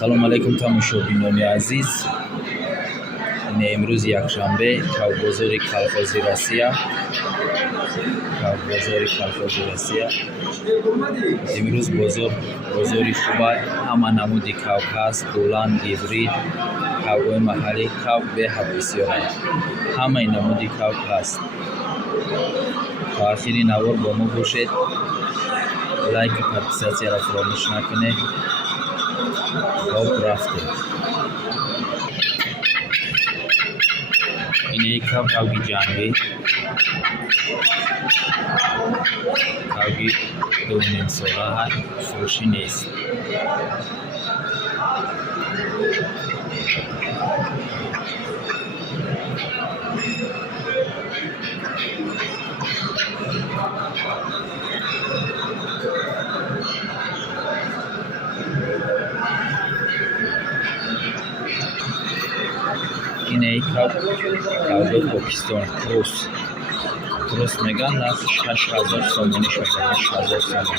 салому алайкум тамошобинони азиз. ин имрӯз якшанбе кавбозори калхози Россия. имрӯз бозори хуба, ҳама намуди кавк ҳаст, дулан, гибрид, кавкҳои маҳаллӣ, кавк беҳад бисёр аст. ҳамаи намуди кавк ҳаст. то ахири навор бо мо бошед. лайки подписатсияро фаромӯш накунед. хоб рафтем. ин кавки ҷангӣ, кавки 2.5 сола фурӯшӣ нест. ин кавки покистон кросс меган, нархи 6000 сомониш меган. 6000 сомон.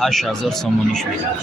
$8000 сомониш меган.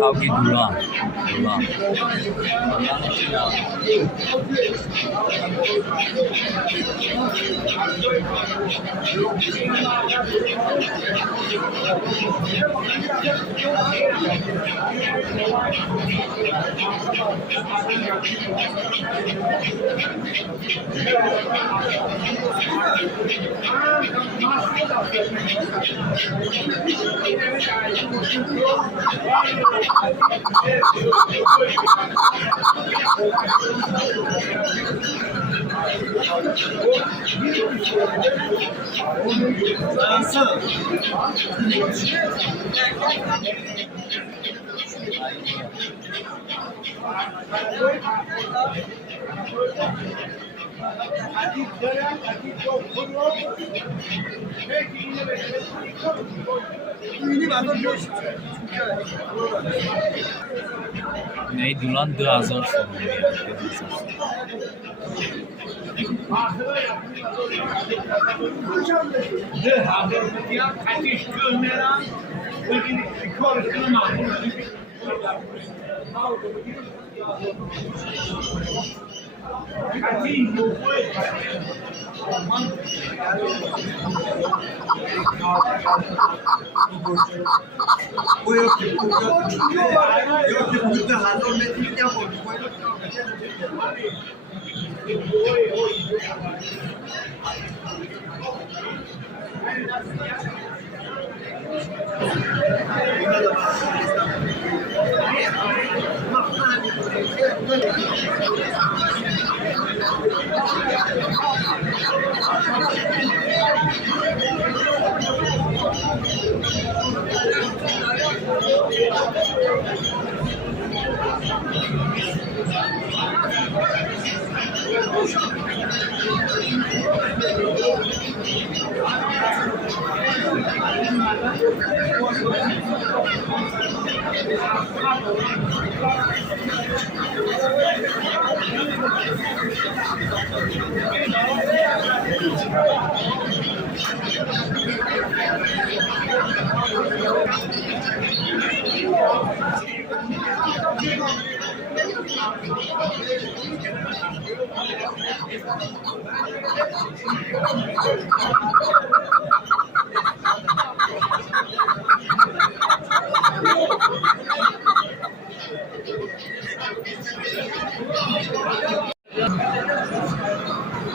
Kavki dulan. Ne dulan 2000 sonu.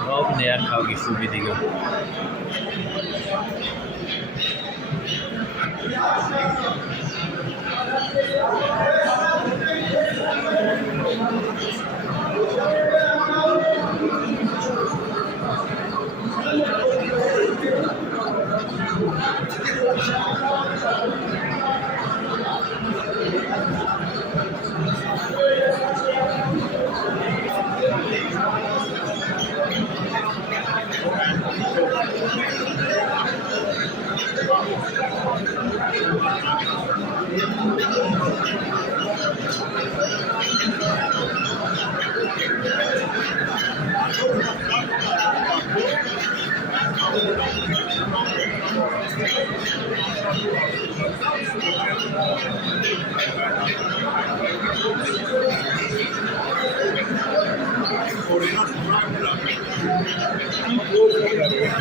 آب نیر کاغی خوبی دیگه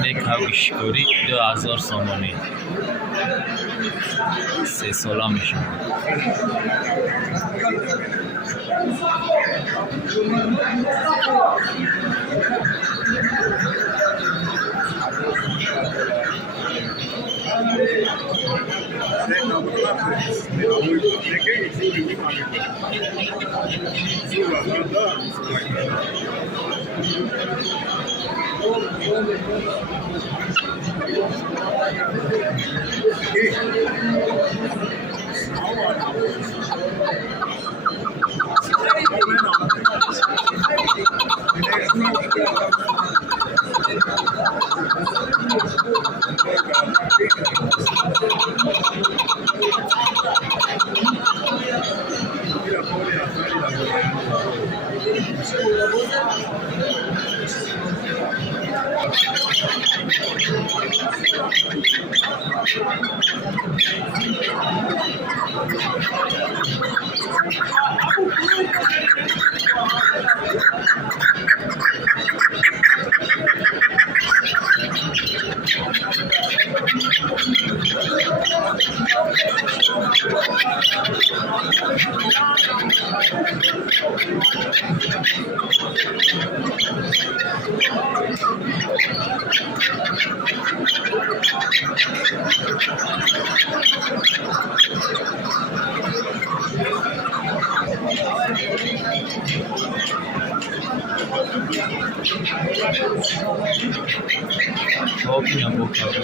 یک کاغی شکاری 2000 سامانی 3 ساله میشه آب میام با کاغی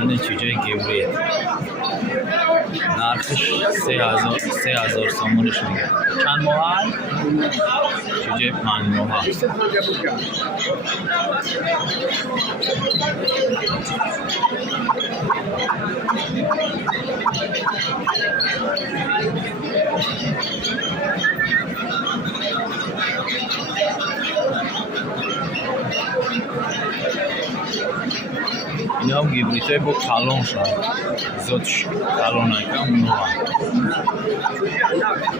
اینه چیزای گیوریه نرخش 3000 سامانش میگه چند ماه هست؟ چیزای 5 ماه هست اینا هم گیبریت های با کلان شد زیادش کلان های کم نوها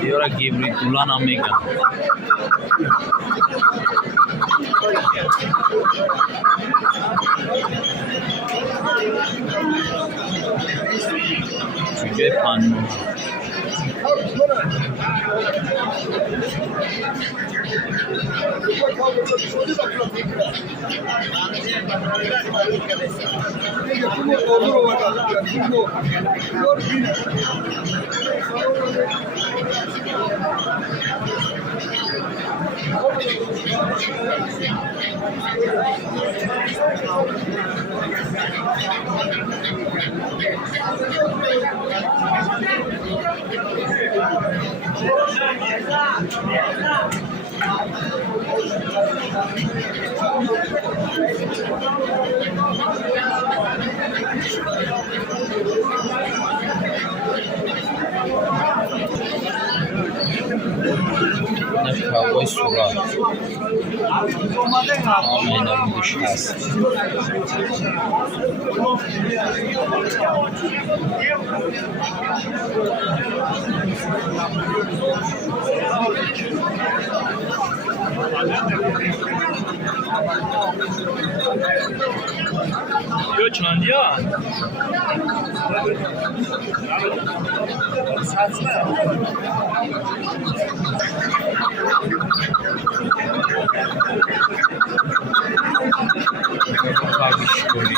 یارا گیبریت دولان هم میگن چوجه پنو نفقای سورات اینا روش هست. Yo çandiya. کارش کنی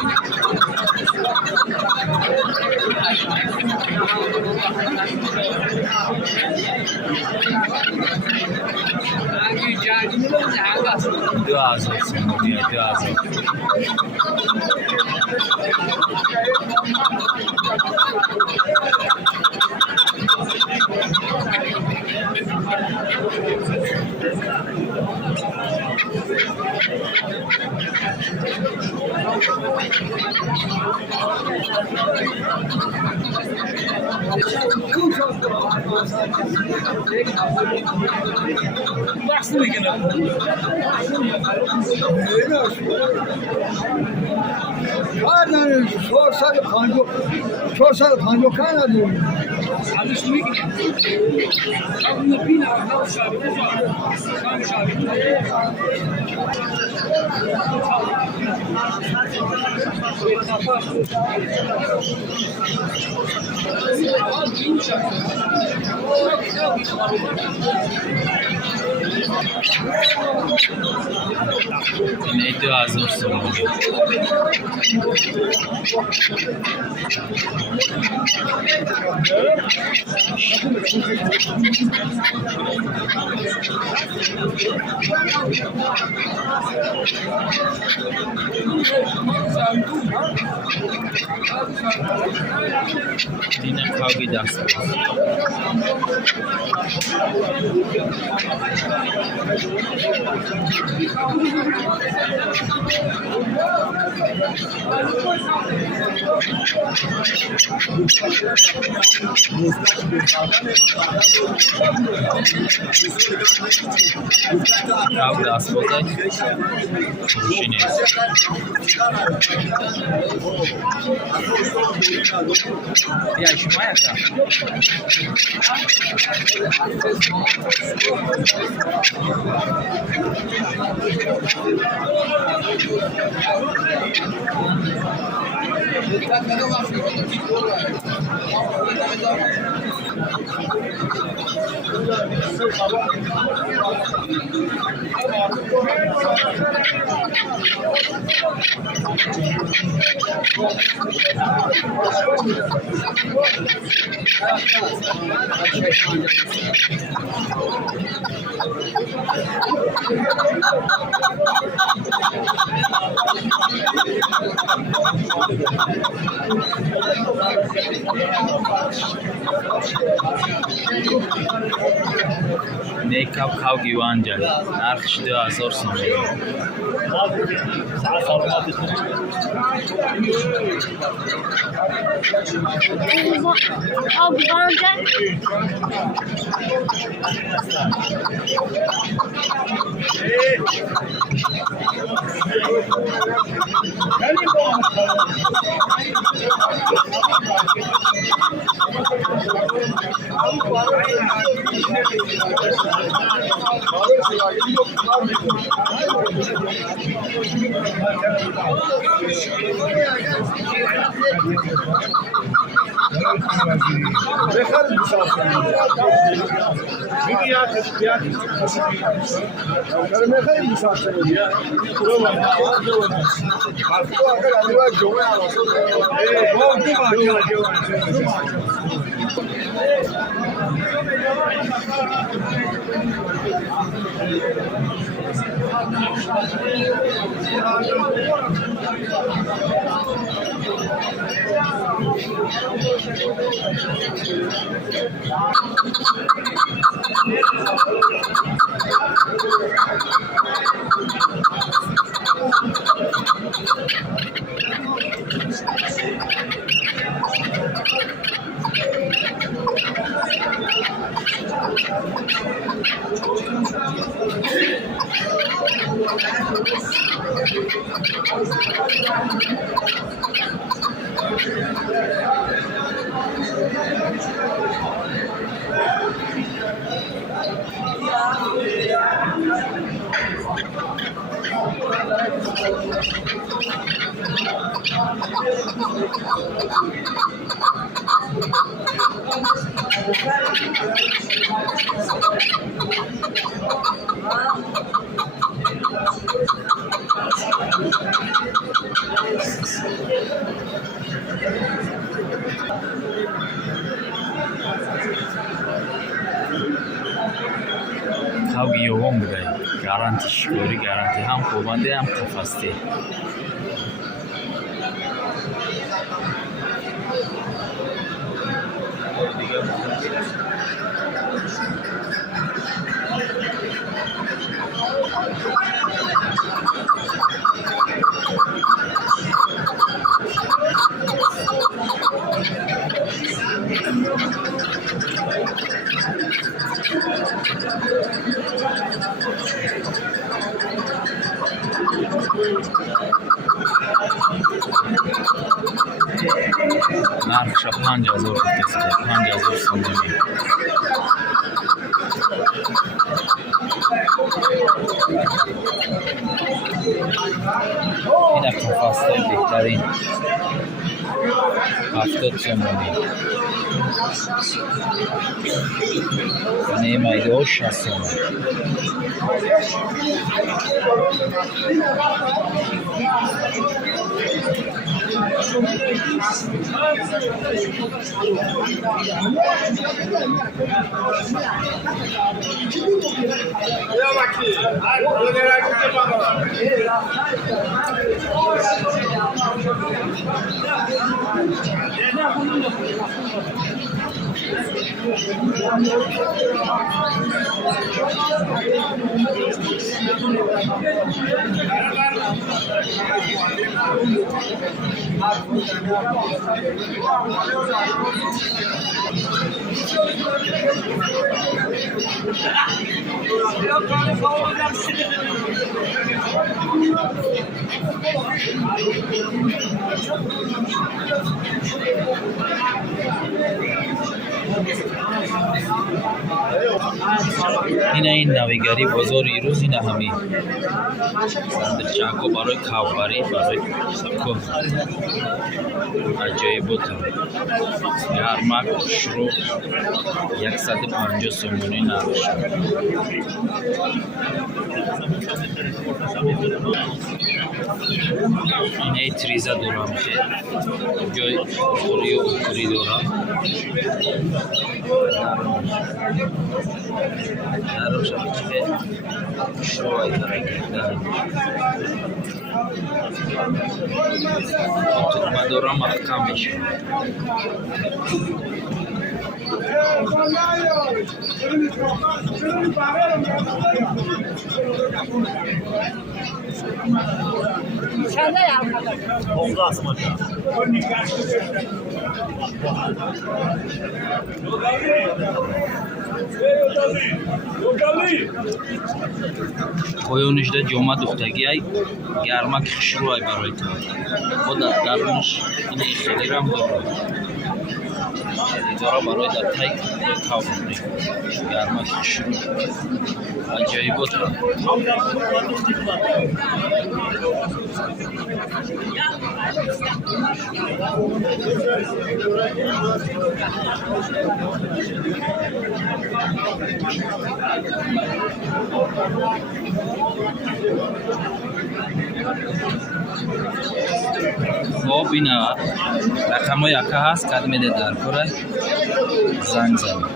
دو هزار سنگی 2000 Baksın bir gün. Pardon, 450 kana diyor. Abi şimdi bir gün. Abi bir daha kalış abi. Kalış abi. اینه 2000 سنگی اینه کاغی دست باز کاغی دست بازه روشینه یا شما یکتا نیکاب کاغی وانجا نرخش 2000 سنگی Abi bence Kavga yoğun bir gay. Garanti şükürü garanti. Hem kovanda hem kafasta. Narxша 5000 гуфтаст. 5000 сомонӣ. ина қафасҳои беҳтарин 70 сомонӣ. немайдо 60 сомон. این نویگری بازار ایروز این همی سندرچنکو برای کافبری برای سبکو عجایب بود یارمک شروع 150 سومونی نروش این ای تریزه دورا میشه جای خوری و خوری دورا نروش میشه شروع ای ترکیده ترمه دورا محکم میشه پایانش ده جامعه دختگی ای گرمک خشرو ای برای تو خود درونش اینه خیلی رم داره داره برای در تایک کاف کنی گرمک خشرو عجایب بود خب اینا رقم یکه هست که میده در کره زنگ زنید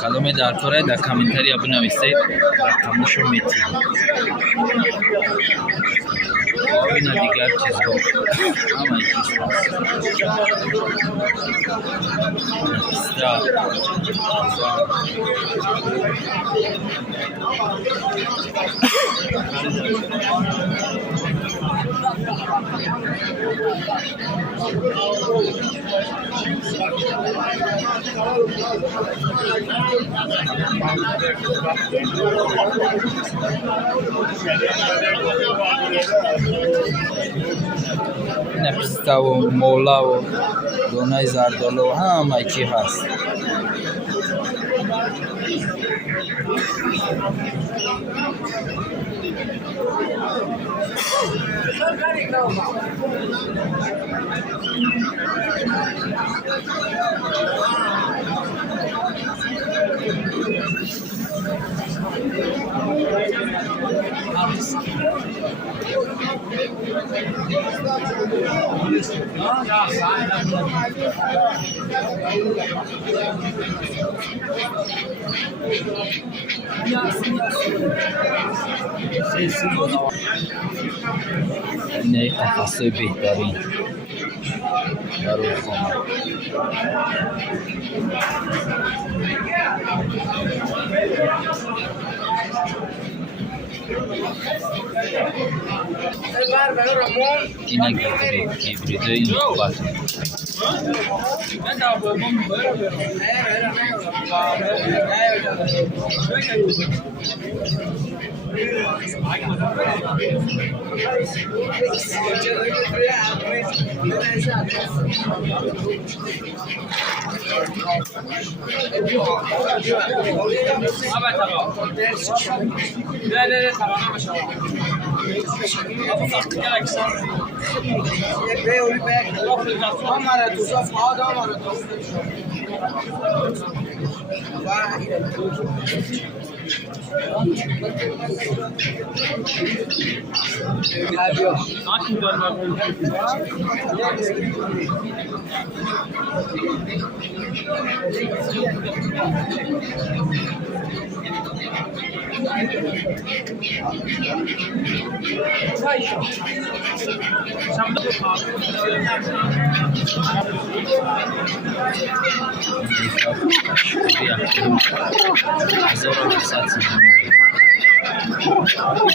کدوم در کره در کامنتری بنویسید رقمشو میتونید خب اینا دیگر چیزها همه چیز هست نه پیستا و مولا و دونای زردالو همه چی هست. اینه قفسه بهترین برای خانه. اینه گیبریده این خوبت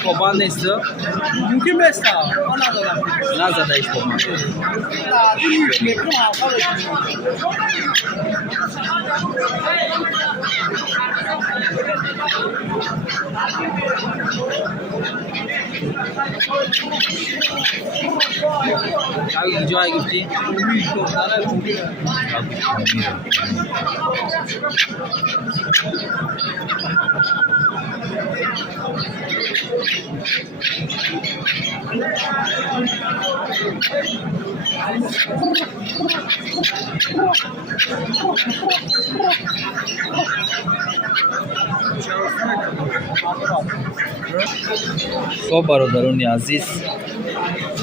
خوبان نیست؟ ممکن بسته من ندارم نزده ایش با من اینجا اگه گفتی؟ خب برادران عزیز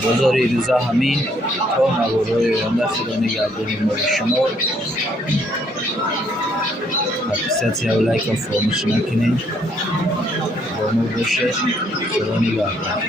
گزاری روزا همین تا نوارای آینده خدا نگهدار ما شما حساسیت و لایک و فراموش نکنین با ما باشید خدا نگهدار